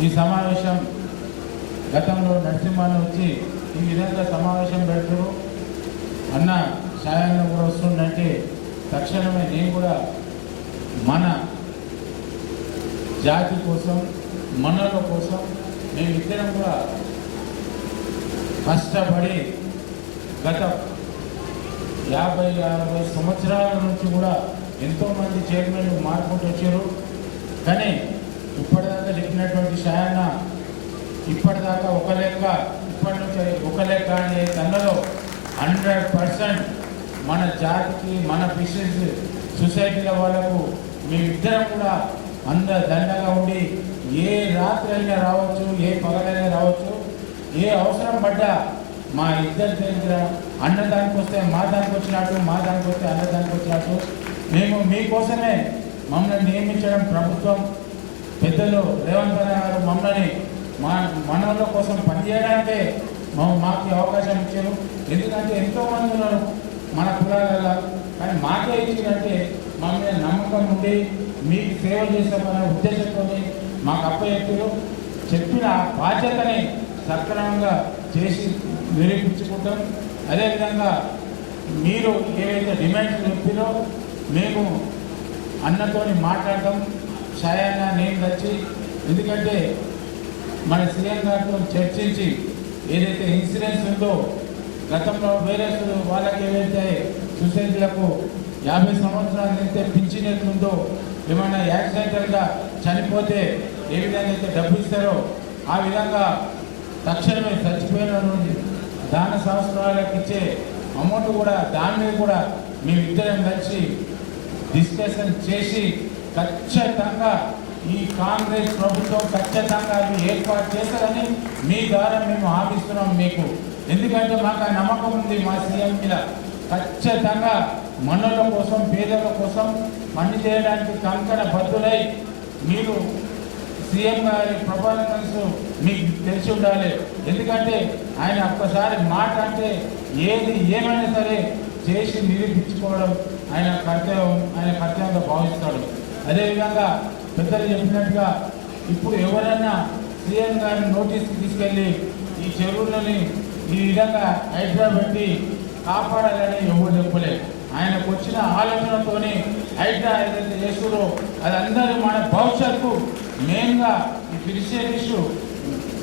ఈ సమావేశం గతంలో నరసింహన్న వచ్చి ఈ విధంగా సమావేశం పెడుతూ అన్న సాయంగా కూడా వస్తుందంటే తక్షణమే నేను కూడా మన జాతి కోసం మనల కోసం మేమిద్దరం కూడా కష్టపడి గత 50-60 సంవత్సరాల నుంచి కూడా ఎంతోమంది చైర్మన్లు మార్పుకుంటూ వచ్చారు. కానీ ఇప్పటిదాకా చెప్పినటువంటి షాయన్న ఇప్పటిదాకా ఒక లెక్క ఇప్పటి నుంచి ఒక లెక్క అనే తనలో 100% మన జాతికి మన ఫిషరీస్ సొసైటీల వాళ్ళకు మేమిద్దరం కూడా దండగా ఉండి ఏ రాత్రి అయినా రావచ్చు, ఏ పగలైనా రావచ్చు, ఏ అవసరం పడ్డా మా ఇద్దరి దగ్గర అన్నదానికి వస్తే మా దానికి వచ్చినట్టు, మా దానికి వస్తే అన్నదానికి వచ్చినట్టు మేము మీకోసమే మమ్మల్ని నియమించడం ప్రభుత్వం పెద్దలు రేవంత్ గారు మమ్మల్ని మనల కోసం పనిచేయడానికే మాకు అవకాశం ఇచ్చారు. ఎందుకంటే ఎంతోమంది ఉన్నారు మన కులాలలో, కానీ మాకే ఇచ్చినట్టే మా మీద నమ్మకం ఉండి మీకు సేవ చేస్తామనే ఉద్దేశంతో మాకు అప్పచెప్పారు. చెప్పిన బాధ్యతని సక్రమంగా చేసి నిరూపించుకుంటాం. అదేవిధంగా మీరు ఏవైతే డిమాండ్స్ చెప్పారో మేము అన్నతో మాట్లాడటం సాయంగా నేను వచ్చి, ఎందుకంటే మన సీఎం గారితో చర్చించి ఏదైతే ఇన్సూరెన్స్ ఉందో గతంలో వేరే వాళ్ళకి ఏవైతే సొసైటీలకు 50 సంవత్సరాల అయితే పింఛన్ ఉందో, ఏమైనా యాక్సిడెంటల్గా చనిపోతే ఏ విధంగా అయితే డబ్బు ఇస్తారో ఆ విధంగా తక్షణమే చచ్చిపోయిన దాన సంవత్సరాలకు ఇచ్చే అమౌంట్ కూడా దాని మీద కూడా మేమిద్దరం కలిసి డిస్కషన్ చేసి ఖచ్చితంగా ఈ కాంగ్రెస్ ప్రభుత్వం ఖచ్చితంగా అది ఏర్పాటు చేస్తారని మీ ద్వారా మేము హామీస్తున్నాం మీకు. ఎందుకంటే మాకు ఆ నమ్మకం ఉంది మా సీఎం మీద. ఖచ్చితంగా మనల కోసం పేదల కోసం పని చేయడానికి కంకణ బద్దులై మీరు సీఎం గారి పర్ఫార్మెన్స్ మీకు తెలిసి ఉండాలి. ఎందుకంటే ఆయన ఒక్కసారి మాట అంటే ఏది ఏమైనా సరే చేసి నిరూపించుకోవడం ఆయన కర్తవ్యంగా భావిస్తాడు. అదేవిధంగా పెద్దలు చెప్పినట్టుగా ఇప్పుడు ఎవరైనా సీఎం గారిని నోటీస్కి తీసుకెళ్ళి ఈ చెరువులని ఈ విధంగా హైడ్రా పెట్టి కాపాడాలని ఎవరు చెప్పలేదు. ఆయనకు వచ్చిన ఆలోచనతోనే హైడ్రా ఏదైతే చేస్తుందో అది అందరూ మన భవిష్యత్తు మెయిన్గా ఈ ఫిషరీస్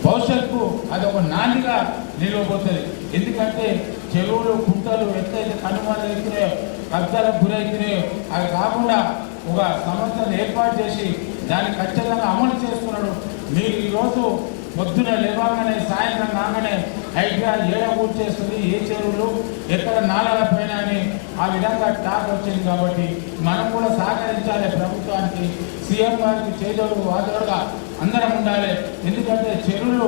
భవిష్యత్తుకు అది ఒక నాందిగా నిలవబోతుంది. ఎందుకంటే చెరువులు కుంటలు ఎత్తైతే కనుమలు ఎత్తున్నాయో, కబ్జాలకు గురవుతున్నాయో అవి కాకుండా ఒక సంస్థను ఏర్పాటు చేసి దాన్ని ఖచ్చితంగా అమలు చేస్తున్నాడు. మీరు ఈరోజు పొద్దున లేవగానే సాయంత్రం కాగానే హైడ్రా ఏడ చేస్తుంది, ఏ చెరువులు ఎక్కడ నాలాల పైన అని ఆ విధంగా టాక్ వచ్చింది. కాబట్టి మనం కూడా సహకరించాలి ప్రభుత్వానికి, సీఎం గారికి చేదోడు వాదోడుగా అందరం ఉండాలి. ఎందుకంటే చెరువులు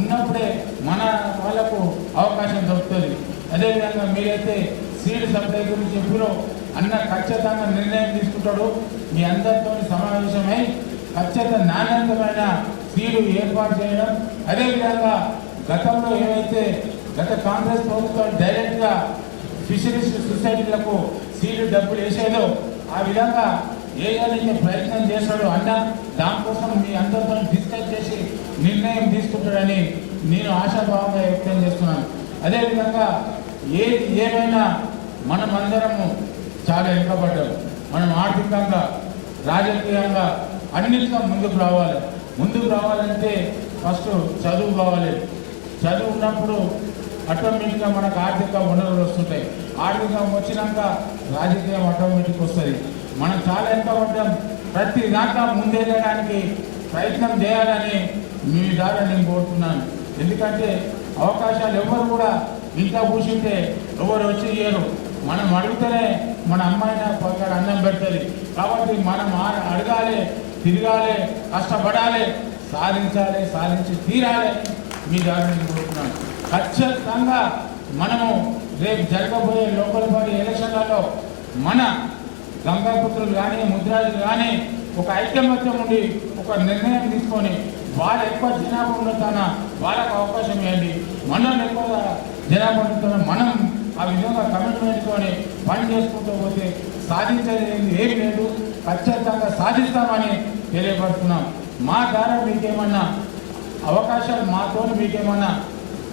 ఉన్నప్పుడే మన వాళ్ళకు అవకాశం దొరుకుతుంది. అదేవిధంగా మీరైతే సీడ్ సప్లై గురించి చెప్పారో అన్న ఖచ్చితంగా నిర్ణయం తీసుకుంటాడు. మీ అందరితో సమావేశమై ఖచ్చితంగా నాణ్యతమైన సీడు ఏర్పాటు చేయడం. అదేవిధంగా గతంలో ఏవైతే గత కాంగ్రెస్ ప్రభుత్వం డైరెక్ట్గా ఫిషరీస్ సొసైటీలకు సీడు డబ్బులు వేసేదో ఆ విధంగా వేయాలని ప్రయత్నం చేశాడు అన్న. దానికోసం మీ అందరితో డిస్కస్ చేసి నిర్ణయం తీసుకుంటాడని నేను ఆశాభావంగా వ్యక్తం చేస్తున్నాను. అదేవిధంగా ఏమైనా మనం అందరము చాలా వెనుకబడ్డాము. మనం ఆర్థికంగా రాజకీయంగా అన్నింటిగా ముందుకు రావాలంటే ఫస్ట్ చదువు కావాలి. చదువు ఉన్నప్పుడు ఆటోమేటిక్గా మనకు ఆర్థిక వనరులు వస్తుంటాయి. ఆర్థికం వచ్చినాక రాజకీయం ఆటోమేటిక్ వస్తుంది. మనం చాలా వెనుకబడ్డాం. ప్రతి దాంట్లో ముందేయడానికి ప్రయత్నం చేయాలని మీ ద్వారా నేను కోరుతున్నాను. ఎందుకంటే అవకాశాలు ఎవరు కూడా ఇంట్లో కూర్చుంటే ఎవరు వచ్చి ఇయ్యరు. మనం అడిగితేనే మన అమ్మాయిన పక్కన అన్నం పెడుతుంది. కాబట్టి మనం అడగాలి, తిరగాలి, కష్టపడాలి, సాధించి తీరాలి మీ ద్వారా నేను కోరుతున్నాను. ఖచ్చితంగా మనము రేపు జరగబోయే లోకల్ బాడీ ఎలక్షన్లలో మన గంగాపుత్రులు కానీ ముద్రాజులు కానీ ఒక ఐకమత్యం ఉండి ఒక నిర్ణయం తీసుకొని వాళ్ళు ఎక్కువ జనాభా ఉండతాన వాళ్ళకు అవకాశం ఇవ్వండి. మనం ఎక్కువ జనాభా ఉంటున్న మనం ఆ విధంగా కమిట్మెంట్తోని పని చేసుకుంటూ పోతే సాధించేది ఏమి లేదు. ఖచ్చితంగా సాధిస్తామని తెలియపడుతున్నాం. మా ద్వారా మీకేమన్నా అవకాశాలు మాతో మీకేమన్నా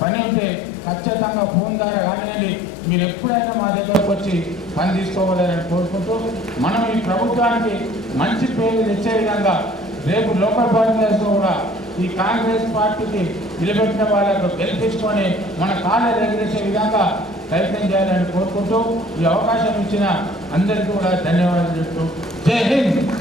పని ఉంటే ఖచ్చితంగా ఫోన్ ద్వారా కానివ్వండి, మీరు ఎప్పుడైనా మా దగ్గరకు వచ్చి పని తీసుకోవాలని కోరుకుంటూ మనం ఈ ప్రభుత్వానికి మంచి పేరు తెచ్చే విధంగా రేపు లోకల్ బాడీలో కూడా ఈ కాంగ్రెస్ పార్టీకి నిలబెట్టిన వాళ్ళకు గెలిపించుకొని మన కాలేజ్ ఎగిరేసే విధంగా ప్రయత్నం చేయాలని కోరుకుంటూ ఈ అవకాశం ఇచ్చిన అందరికీ కూడా ధన్యవాదాలు చెప్తూ జై హింద్.